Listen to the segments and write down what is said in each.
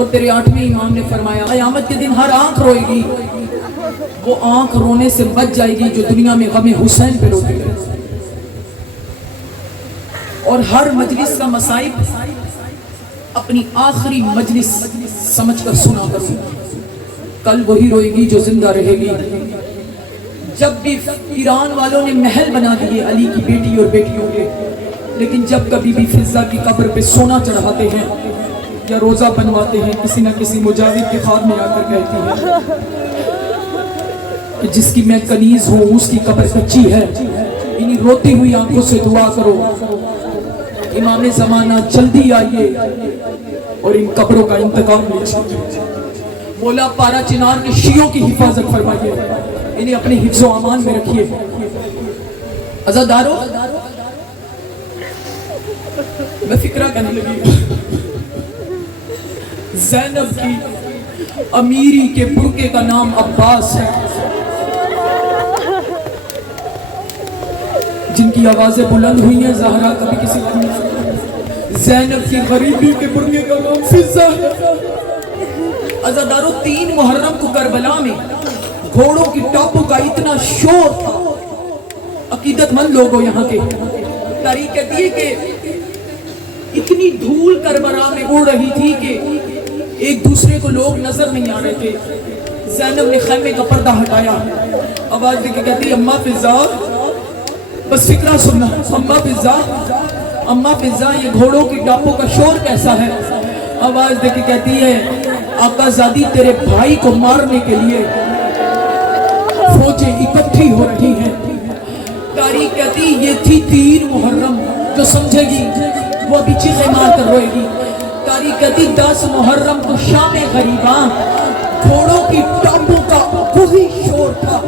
اور تیرے 8ویں امام نے فرمایا قیامت کے دن ہر آنکھ روئے گی، وہ آنکھ رونے سے بچ جائے گی جو دنیا میں غم حسین پہ روتی ہے. اور ہر مجلس کا مصائب اپنی آخری مجلس سمجھ کر سنا کروں. کل وہی روئے گی جو زندہ رہے گی. جب بھی ایران والوں نے محل بنا دیے علی کی بیٹی اور بیٹیوں کے، لیکن جب کبھی بھی فضا کی قبر پہ سونا چڑھاتے ہیں یا روزہ بنواتے ہیں، کسی نہ کسی مجاہد کے خواب میں آ کر کہتی ہے کہ جس کی میں کنیز ہوں اس کی قبر کچی ہے، انہی روتی ہوئی آنکھوں سے دعا کرو امام زمانہ جلدی آئیے اور ان قبروں کا انتقام لیجیے. مولا پارا چنار کے شیعوں کی حفاظت فرمائیے، انہیں اپنے حفظ و امان میں رکھیے. عزادارو، میں فکرہ کرنے لگی زینب کی امیری کے برقعے کا نام عباس ہے، جن کی آوازیں بلند ہوئی ہیں زہرا کبھی کسی کو نہیں. زینب کی غریبی کے برقعے کا نام فضا ہے. عزادارو، 3 محرم کو کربلا میں گھوڑوں کی ٹاپوں کا اتنا شور تھا. عقیدت مند لوگ ہو یہاں کے، تاریخ کہتی ہے کہ اتنی دھول کربلا میں اڑ رہی تھی کہ ایک دوسرے کو لوگ نظر نہیں آ رہے تھے. زینب نے خیمے کا پردہ ہٹایا، آواز دے کے کہتی اماں فضا، بس فکرہ سننا، اماں فضا، اماں فضا، یہ گھوڑوں کی ٹاپوں کا شور کیسا ہے؟ آواز دے کے کہتی ہے آقا زادی تیرے بھائی کو مارنے کے لیے فوجیں اکٹھی ہو رہی ہیں. تاریخ کہتی یہ تھی 3 محرم، جو سمجھے گی وہ ابھی چیخیں مار کر روئے گی. تاریخ کہتی 10 محرم کو شام غریباں گھوڑوں کی ٹاپوں کا وہی شور تھا،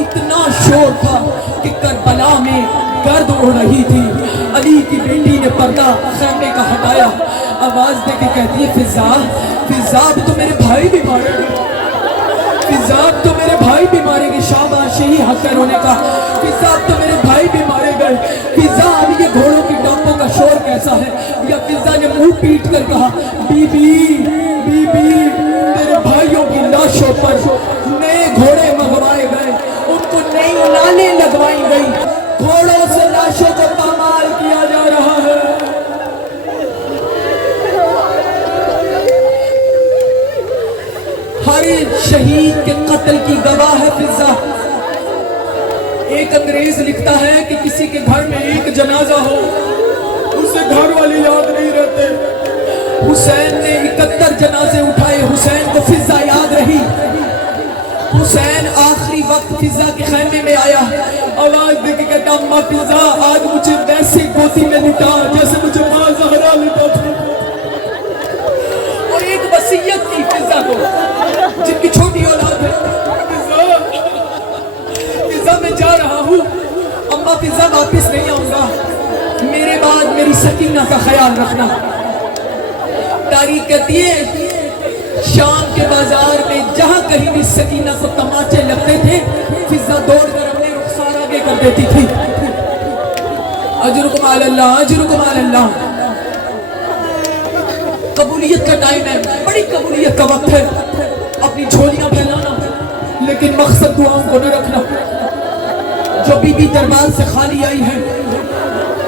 اتنا شور تھا کہ کربلا میں گرد اڑ رہی تھی. علی کی بیٹی نے پردہ خیمے کا ہٹایا، آواز دے کے کہتی ہے فضا، فضا اب تو میرے بھائی بھی مارے گے، فضا اب تو میرے بھائی بھی مارے گے. شاباش، یہی حق ہے رونے کا. فضا اب تو میرے بھائی بھی مارے گئے. فضا اب یہ گھوڑوں کی ٹاپوں کا شور کیسا ہے؟ یا فضا نے منہ پیٹ کر کہا بی بی بی بی میرے بھائیوں کی لاشوں پر نئے گھوڑے منگوائے گئے، ان کو نئی لالیں لگوائی گئی، گھوڑوں سے لاشوں کو پامال کیا جا رہا ہے. ہر شہید کے قتل کی گواہ ہے فضا. ایک انگریز لکھتا ہے کہ کسی کے گھر میں ایک جنازہ ہو اسے گھر والے یاد نہیں رہتے. حسین نے 71 جنازے اٹھائے، حسین کو فضا یاد رہی. حسین آخری وقت فضا کے خیمے میں آیا، آواز دے کے کہتا اماں فضا آج مجھے ویسے گوتی میں لٹا جیسے مجھے ماں زہرا لٹا تھا. اور ایک وصیت کی فضا کو جن کی چھوٹی اولاد ہے، فضا میں جا رہا ہوں، اماں فضا واپس نہیں آؤں گا، میرے بعد میری سکینہ کا خیال رکھنا. تاریخ کہتی ہے شام کے بازار میں جہاں کہیں بھی سکینہ کو تماچے لگتے تھے، فضا دوڑ کر اپنے رخسار آگے کر دیتی تھی. اجرکم علی اللہ، اجرکم علی اللہ. قبولیت کا ٹائم ہے، بڑی قبولیت کا وقت ہے. اپنی جھولیاں پھیلانا لیکن مقصد دعاؤں کو نہ رکھنا. جو بی بی دربار سے خالی آئی ہے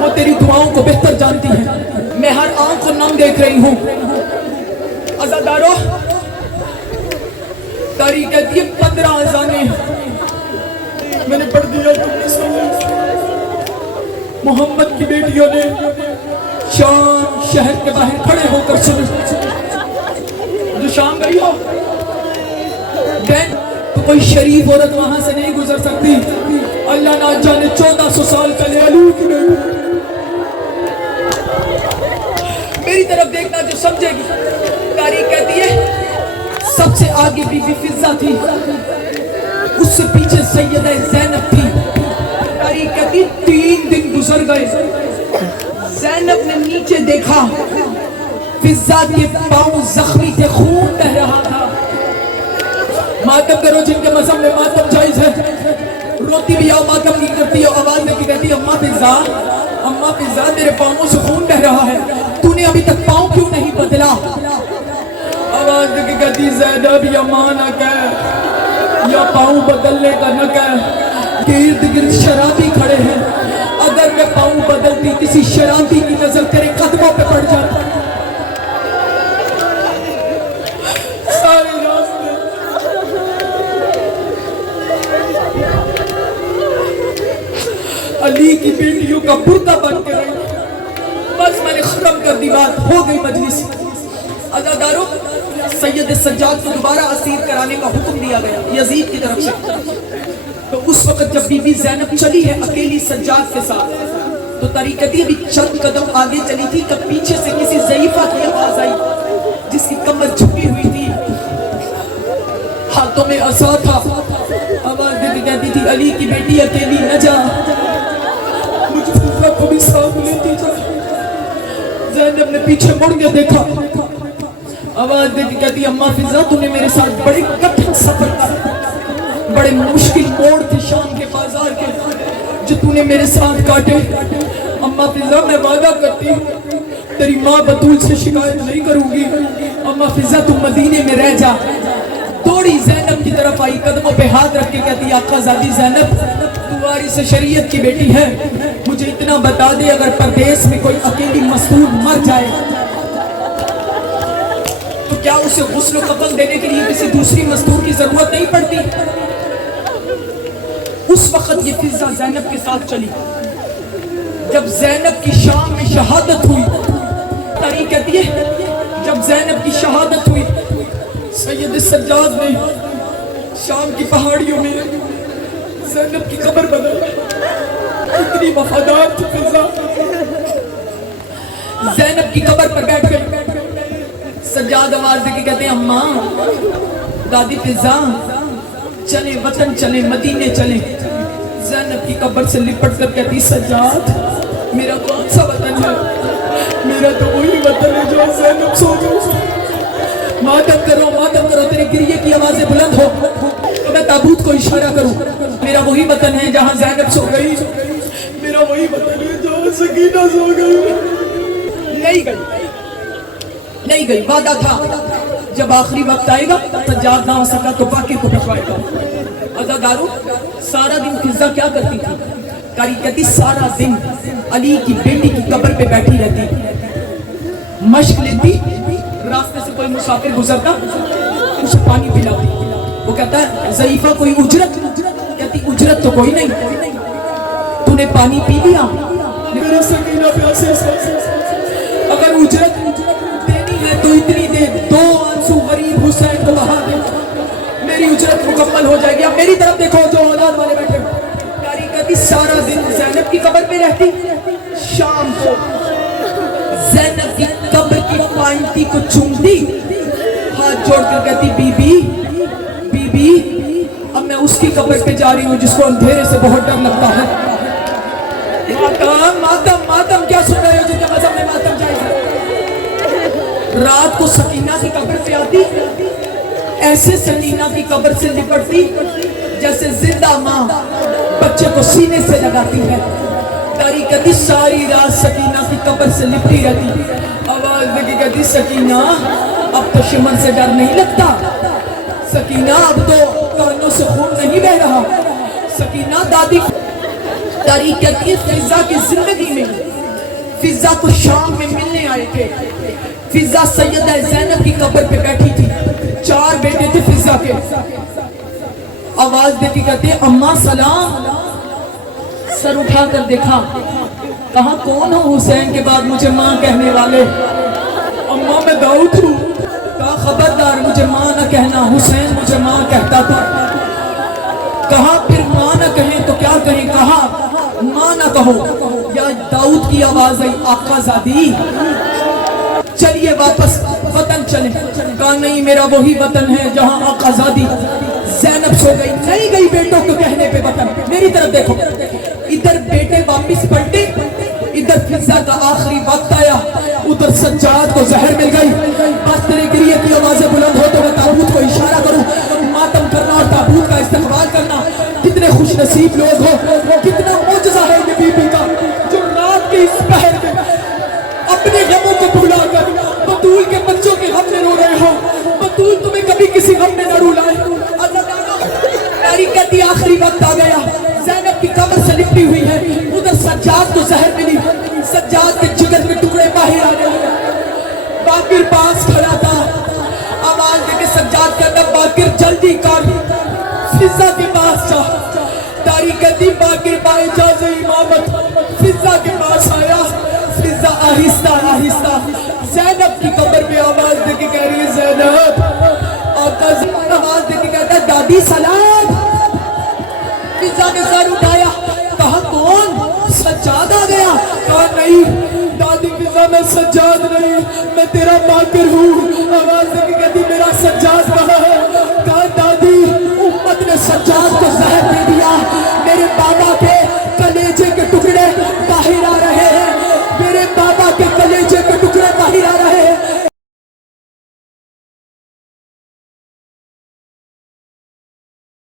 وہ تیری دعاؤں کو بہتر جانتی ہے. میں ہر آنکھ کو نم دیکھ رہی ہوں. عزادارو، تاریخ کہتی ہے 15 اذانیں میں نے پڑھ دیا. محمد کی بیٹیوں نے شام شہر کے باہر کھڑے ہو کر سنے. جو شام گئی ہو بہن تو کوئی شریف عورت وہاں سے نہیں گزر سکتی. اللہ نہ جانے 1400 سال پہلے علی کی بیٹی. میری طرف دیکھنا جو سمجھے گی. تاریخ کہتی ہے سب سے آگے بی بی فضا تھی، اس سے پیچھے سیدہ زینب تھی. تاریخ کہتی 3 دن گزر گئے، زینب نے نیچے دیکھا، فضا کے پاؤں زخمی تھے، خون بہ رہا تھا. ماتم کرو جن کے مذہب میں ماتم جائز ہے. روتی بھی آؤ، ماتم نہیں کرتی ہو. آواز دے کے کہتی اماں فضا، اماں فضا تیرے پاؤں سے خون بہ رہا ہے، تو نے ابھی تک پاؤں کیوں نہیں بدلا؟ कहती ज़ैनब या मां न कह या पाँव बदलने का न कह कि इर्द गिर्द शराबी खड़े हैं, अगर मैं पाँव बदलती किसी शराबी की नजर तेरे कदमों पे पड़ जाती। सारे रास्ते अली की बेटियों का बुर्का बन के रही। बस मैंने खत्म कर दी बात, हो गई मजलिस। अज़ादारों, सैयद सज्जाद को दोबारा असीर कराने का हुक्म दिया गया यजीद की तरफ से। तो उस वक्त जब बीबी ज़ैनब चली है अकेली सज्जाद के साथ, तो तरीकती अभी चंद कदम आगे चली थी तब पीछे से किसी ज़ईफ़ा की आवाज आई जिसकी कमर झुकी हुई थी, हाथों में असा था। आवाज देके कहती थी अली की बेटी अकेली न जा, मुझे फिज़ा को भी साथ लेती जा। ज़ैनब ने पीछे मुड़ के देखा, आवाज देके कहती अम्मा फिज़ा तूने मेरे साथ बड़े कठिन सफर का, बड़े मुश्किल मोड़ थे शाम के बाजार के जो तूने मेरे साथ काटे। अम्मा फिज़ा मैं वादा करती हूँ तेरी माँ बतूल से शिकायत नहीं करूंगी। अम्मा फिज़ा तुम मदीने में रह जा। दौड़ी ज़ैनब की तरफ आई, कदमों पे हाथ रख के कहती आक़ाज़ादी ज़ैनब तू वारिस शरीयत की बेटी है, मुझे इतना बता दे अगर परदेश में कोई अकेली मस्तूर मर जाए तो क्या उसे गुस्ल कफन देने के लिए किसी दूसरी मस्तूर की जरूरत नहीं पड़ती। उस वक्त ये फिज़ा ज़ैनब के साथ चली। जब ज़ैनब की शाम में शहादत हुई, तारीख कहती है जब ज़ैनब की शहादत हुई, सैयद सज्जाद ने शाम की पहाड़ियों में ज़ैनब की कब्र बनाई। इतनी वफादार थी फिज़ा, ज़ैनब की कब्र पर बैठ गई। सज्जाद आवाज देके कहते हैं अम्मा दादी फिज़ा चले वतन चले मदीने चले। ज़ैनब की कब्र से लिपट कर कहती सज्जाद मेरा कौन सा वतन है, मेरा तो वही वतन है जो ज़ैनब सो गई। मातम करो तेरे गिरिए की आवाजें बुलंद हो तो मैं ताबूत को इशारा करूं। मेरा वही वतन है जहां ज़ैनब सो गई, मेरा वही वतन है जहां सकीना सो गई। नहीं गई, वादा था जब आखिरी वक्त आएगा सज्जाद ना हो सका तो बाकी को भिजवाएगा। अज़ादारों, सारा दिन फिज़ा क्या करती थी? कारी कहती सारा दिन अली की बेटी की कब्र पे बैठी रहती, मश्क लेती, रास्ते से कोई मुसाफिर गुजरता उसे पानी पिलाती। वो कहता है ज़ईफ़ा कोई उजरत? कहती उजरत तो कोई नहीं, तूने पानी पी लिया मेरे सकीना प्यासे से। अगर उजरत देनी है तो इतनी दे, 2 आंसू गरीब हुसैन को बहा दे, मेरी उजरत मुकम्मल हो जाएगी। अब मेरी तरफ देखो जो औलाद वाले बैठे। कारी कहती सारा दिन ज़ैनब की कब्र पे रहती, शाम को ज़ैनब की कब्र की पाइंटी को चूमती, हाथ जोड़कर कहती बीबी अब मैं उसकी कब्र पे जा रही हूँ जिसको अंधेरे से बहुत डर लगता है। मातम क्या सुन रहे हो जिनके मज़हब में मातम जायज़ है। रात को सकीना की कब्र पे आती, ऐसे सकीना की कब्र से लिपटती जैसे जिंदा माँ बच्चे को सीने से लगाती है। तारी कहती सारी रात सकीना की कब्र से लिपटी रहती। आवाज देके कहती सकीना अब तो शिमर से डर नहीं लगता, सकीना अब तो कानों से खून नहीं बह रहा। सकीना दादी तारी कहती है फिज़ा की जिंदगी में फिज़ा को शाम में मिलने आए थे। फिज़ा सैयदा ज़ैनब की कब्र पे बैठी थी, 4 बेटे थे फिज़ा के। आवाज देके कहते हैं अम्मा सलाम। सर उठाकर देखा, कहा कौन हो हुसैन के बाद मुझे माँ कहने वाले? अम्मा मैं दाऊद हूँ। कहा खबरदार मुझे माँ न कहना, हुसैन मुझे माँ कहता था। कहा फिर माँ न कहें तो क्या कहें? कहा माँ न कहो। या दाऊद की आवाज आई आक़ाज़ादी चलिए वापस वतन चले। कहा नहीं मेरा वही वतन है जहाँ आक़ाज़ादी ज़ैनब सो गई। नहीं गई बेटों को कहने पे वतन। मेरी तरफ देखो, इधर बेटे वापिस पलटे, इधर फिज़ा का आखिरी वक्त आया, उधर सज्जाद को जहर मिल गई। बस तेरे गिरिए की आवाजें बुलंद हो तो मैं ताबूत को इशारा करूं, मातम करना और ताबूत का इस्तेमाल करना। कितने खुश नसीब लोग हो, कितना मौजज़ा है ये बीबी का जो रात के इस पहर में अपने गमों को भुलाकर बतूल के बच्चों के गम में रो रहे हो। बतूल तुम्हें कभी किसी गम में न रुलाए। कारी कहती आखिरी वक्त आ गया, ज़ैनब की कमर से लिपटी हुई है, उधर सज्जाद को जहर मिली, सज्जाद के जिगर में टुकड़े बाहर आ गए। बाकिर पास खड़ा था, आवाज देके सज्जाद कहता बाकिर जल्दी कर, फिजा के पास जा। कारी कहती बाकिर बाइजाज़े इमामत फिजा के पास आया। फिजा आहिस्ता आहिस्ता ज़ैनब की कब्र में आवाज देके कह रही है ज़ैनब। आका आवाज देके कहता है दादी सलाम। फिजा ने सर उठाया, कहा कौन? सज्जाद आ गया। कहा नहीं दादी फिजा, मैं सज्जाद नहीं, मैं तेरा बाकिर हूँ। आवाज देके कहती मेरा सज्जाद कहाँ है?